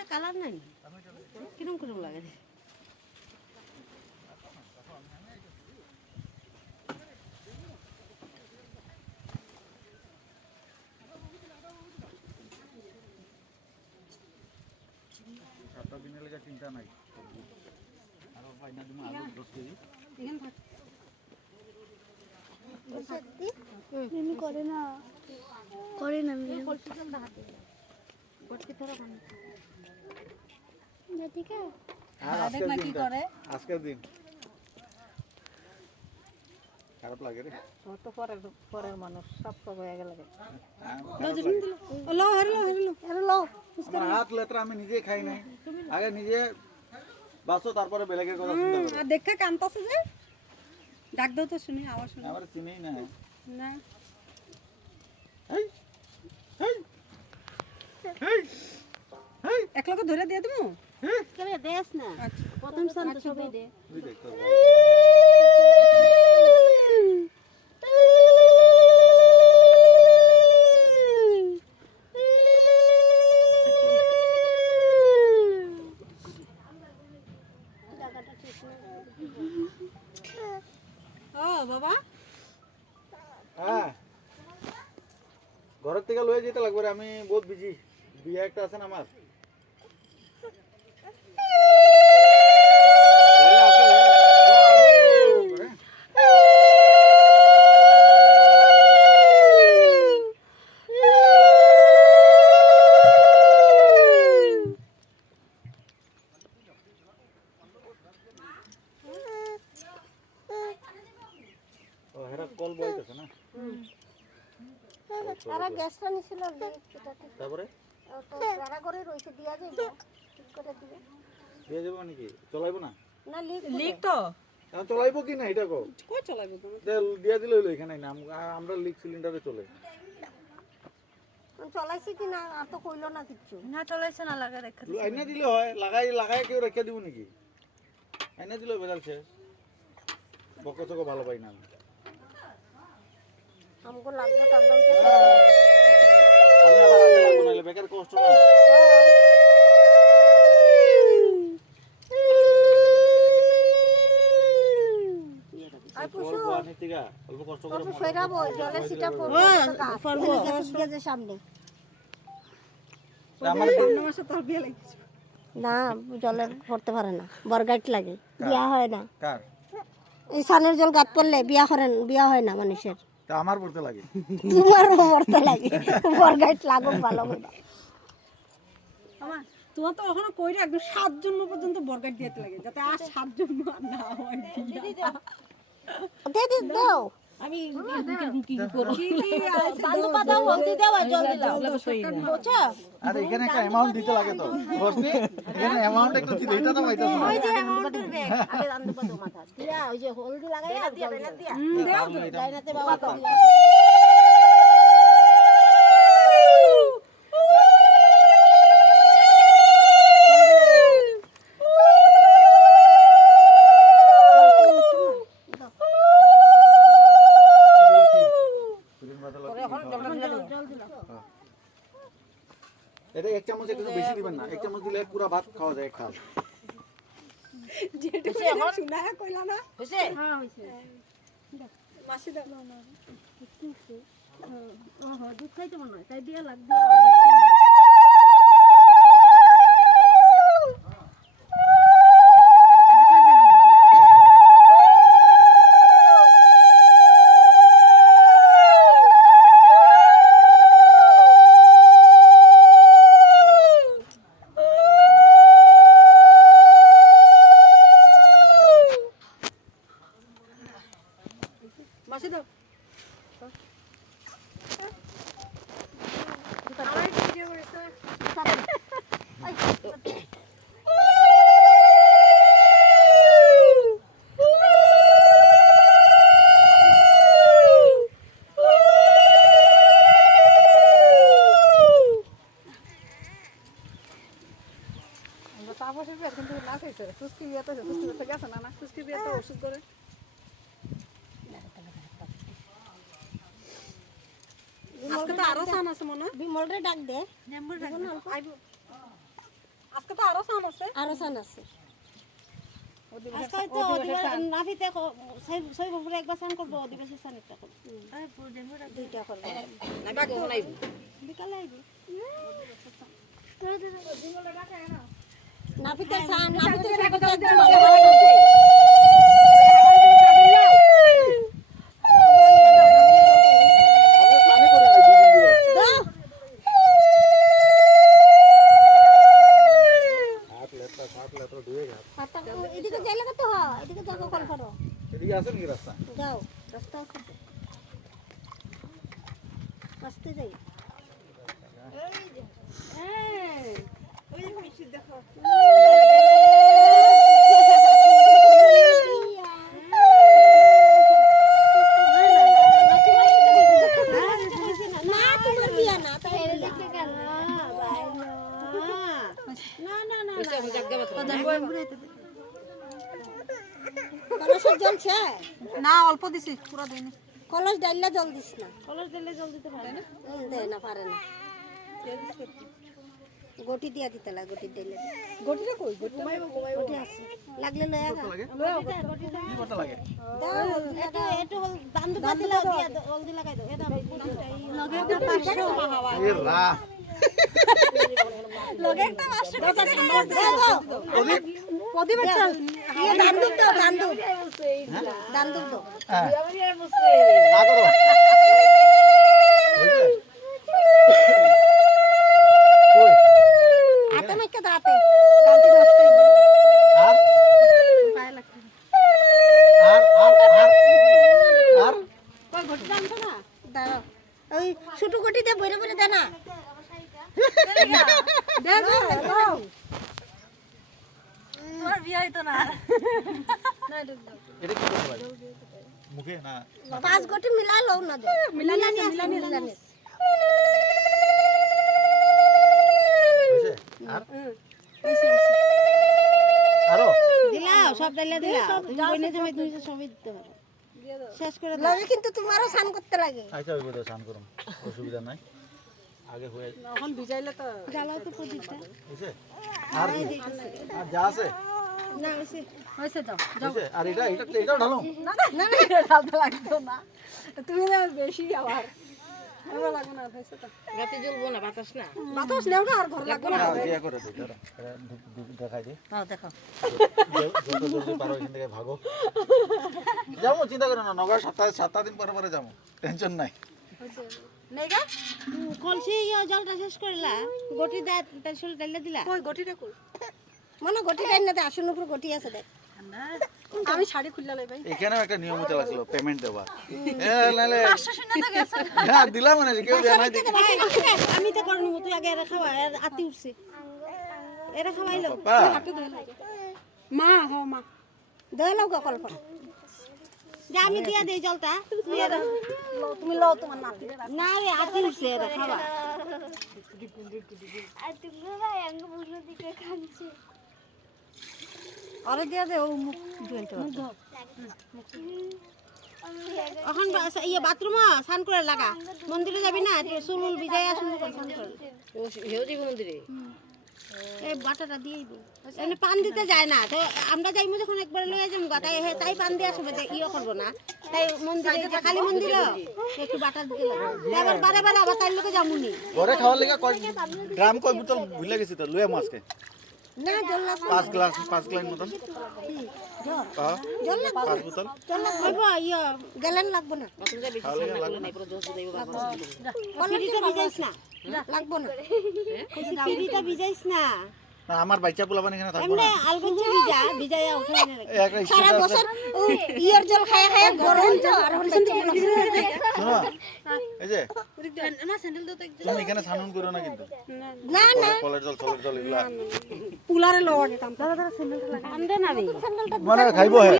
এটা কালার নাই কিরম কিরম লাগে সাতটা দিনের লেগে চিন্তা নাই আর পাইনা দিমু আলু 10 কেজি এমনি করে না আজকের দিন খারাপ লাগে রে তো পরের মানুষ সব হয়ে গেল আমার হাত লেত্রা আমি নিজে খাই নাই আগে নিজে বাসো তারপরে বেলেগের কথা চিন্তা করো আর দেখে কান্তাছে যে ডাক দাও তো শুনি আওয়াজ শুনি আমার চিনেই না না এই এই এই এই এক লোক ধরে দিয়ে দেবো করে দেস না প্রথম স্থান তো সবাই দে তুই দেখতে ও বাবা হ্যাঁ ঘরের থেকে লয়ে যেতে লাগবে রে আমি বহুত বিজি বিয়ে একটা আছে না আমার কল বইতেছে না তারা গ্যাসটা নিছিল তারপরে তারা করে রইছে দিয়া যাবে ঠিক করে দিবে দিয়ে যাবো নাকি চলাইবো না না লিক তো এখন চলাইবো কি না এটা কো কই চলাইবো তুমি দিয়ে দিলে হইলো এখানে না আমরা লিক সিলিন্ডারে চলে চলাইছি কি না আর তো কইলো না কিচ্ছু না চলাইছে না লাগা রেখে আইনা দিলে হয় লাগাই কেউ রেখে দিব নাকি আইনা দিলে বেজাল শেষ বকো চকো ভালো পাই না আমি আমগো লাগবে তো আমরা আমি আবার আগে লাগবো নাহলে বেকার কষ্ট না অল্প কষ্ট করে সইরাবো জলের সিটা পড়বে গাছের সামনে আমার মাসে তোর বিয়ে লাগিয়েছে না জলের পড়তে পারে না বরগাইট লাগে বিয়া হয় না কার এই সানের জল গাত পড়লে বিয়া হয় না মানুষের তা আমার পড়তে লাগে তোমারও পড়তে লাগে বরগাইট লাগুক ভালো করে আমার তোমার তো ওখানে কইরা একদম 7 জন্ম পর্যন্ত বরগাট দিতে লাগে যাতে আর 7 জন্ম আর না হয় দে দাও আমি কি করব কি আছে বালু পাতা হলদি দাও আর জল দিলাম বুঝছো আরে এখানে একটা অ্যামাউন্ট দিতে লাগে তো বসনি এখানে অ্যামাউন্ট একটু কি দিতে তো পাইতো ওই যে অ্যামাউন্টের ব্যাগ আগে আনতে পারো মাথা দিয়া ওই যে হলদি লাগাই না দিয়া না দিয়া ডাইনাতে বাবা তো দিয়া এটা এক চামচ একটু বেশি দিবেন না এক চামচ দিলে পুরো ভাত খাওয়া যায় খাও যেটা শুনা কইলা না হইছে হ্যাঁ হইছে মাসি দাও না ওহো দুধ খাইতে মনে হয় তাই দিয়া লাগবে মাসি দাও তারপরে এখন তো না খাইছে সুস্কি বিয়েতে গেছে না সুস্কি বিয়েতে ওষুধ করে আজকে তো আরো সান আছে মনে হয় বিমল রে ডাক দে নেম্বর আইবো আজকে তো আরো সান আছে। আরো চান আছে। আজকে তো নাফিতে ছয় বছরে একবার স্নান করবো, অধিবাসী স্নান একটা করবো। দুইটা করবো। বিকালে আইবি। নাপিতে চান, নাপিতে চান একদম ভালো। এদিকে যাইলে কত হয়? এদিকে যাবো কল করো। এদিকে আছে নাকি রাস্তা? যাও, রাস্তা আছে তো। আসতে যাই। না, তোমার বিয়া না, তাই বিয়া। কলসের জল ছে? না অল্প দিছি, পুরো দিইনি। কলস ডাইলে জল দিস না। কলস দিলে জল দিতে পারে না। দেয় না, পারে না। গটি দিয়া দিতে লাগে, গটি দিলে। গটিটা কই? গটি আছে। লাগলে লয়া গা। কি করতে লাগে? দাও, একটু দান্দু পাতি লাগাই দাও, হলদি লাগাই দাও। এটা লগে একটা 500 হাওয়া। এ রাম। লগে একটা 500 টাকা দাও। প্রদীপ। প্রদীপের চাল। ইয়ে দান্দুক দাও, দান্দুক। দান্দুক দাও। হ্যাঁ। আগো দাও। হইছে? কই? হাতে মাইকা দাঁতে। গালতি নষ্ট হয়ে যাবে। আর পায়ে লাগবে। আর কই ঘটি জানতো না? দাঁড়াও। ওই ছোট গটি দিয়ে বইরে বইরে দে না। দাও। তোমার বিয়ে হইতো না। এটা কি করতে লাগে? মুখে না 5 গটি মিলা লও না দাও। মিলানি মিলানি। হইছে? আর আরো দিলাও, সব ডাইলা দিলাও। তুমি বইনে জমাই তুমি সবই দিতে পারো। শেষ করে দাও। লগে কিন্তু তোমারও স্নান করতে লাগে। আচ্ছা ওই বোধহয় স্নান করুন, অসুবিধা নাই। আগে হয়ে এখন ভিজাইলে তো জ্বালাও তো প্রদীপটা। হইছে? আর কি? আর যা আছে না হইছে। হইছে যাও। হইছে? আর এটাও ঢালো। না রাতে লাগতো না। তুমি না বেশি আবার। এবার লাগবে না, হইছে তো। রাতে জ্বলবো না, বাতাস না। বাতাস নেও না আর ঘর লাগবে না। হ্যাঁ, ইয়ে করে দিই, দাঁড়া। এটা দেখাই দিই। নাও দেখো। যত জলদি পারো এখান থেকে ভাগো। যাবো, চিন্তা করো না, নগর সপ্তাহে দিন পরে টেনশন নাই। নেগা কলসি জলটা শেষ করলা, গটি দা তার শরীর ডাইলা দিলা। কই গটিটা কই? মনে গটি ডাইন না দে, আসনের উপর গটি আছে দেখ। আমি শাড়ি খুললা লই ভাই। এখানেও একটা নিয়ম হতে লাগলো পেমেন্ট দেওয়া। নাহলে হ্যাঁ দিলাম মানে কেউ দেয় নাই দেখি। আমি তো করব তুই আগে এরা খাওয়া, আতি উঠছে। এরা খাওয়াইলো। বাবা মা হ মা। দে লও গা কল্পনা। যে আমি দিয়া দেই জলটা, তুমি লও তোমার নাতিরে। না রে আতি উঠছে এরা খাওয়া। আরে দিয়া দে ও মুখ ধুইতে পারবে। এখন ইয়ে বাথরুমে স্নান করে লাগা। মন্দিরে যাবি না, চুল ভিজাইয়া সুন্দর করে স্নান করে। মন্দিরে এই বাটাটা দিয়ে এমনি পান দিতে যায় না, তো আমরা যাইমু যখন একবার লয়ে যাবো তাই পান দিয়ে আসবে, ইয়ে করবো না। তাই মন্দিরে যে কালী মন্দিরে একটু বাটা দিতে লাগবে। এবার বারে বারে আবার তাই লোকে যামুনি। ঘরে খাওয়ার লেগে ড্রাম কয় বোতল ভুলে গেছি তো লুয়ে মাছকে না জল না 5 গ্লাস মতন জল হ্যাঁ জল না 5 বোতল জল না হইব ইয়ে গেলেন লাগবে না। খাওয়ার লেগে লাগবে না। ফিরিটা ভিজাইস না, লাগবে না। ফিরিটা ভিজাইস না। না আমার বাচ্চা পোলাপান এখানে থাকবো এমনি না। আলগঞ্জে ভিজাইয়া উঠে এনে রাখি। একটা সারা স্টেটাস বছর ও ইয়ার জল খায় খায় গরম তো আর হইছে তো শোনো এই যে তুমি এখানে স্নান করো না কিন্তু না না কলের জল এগুলা পুলারে লওয়া যেতাম। আন্দে না রে। মানে খাইবো হে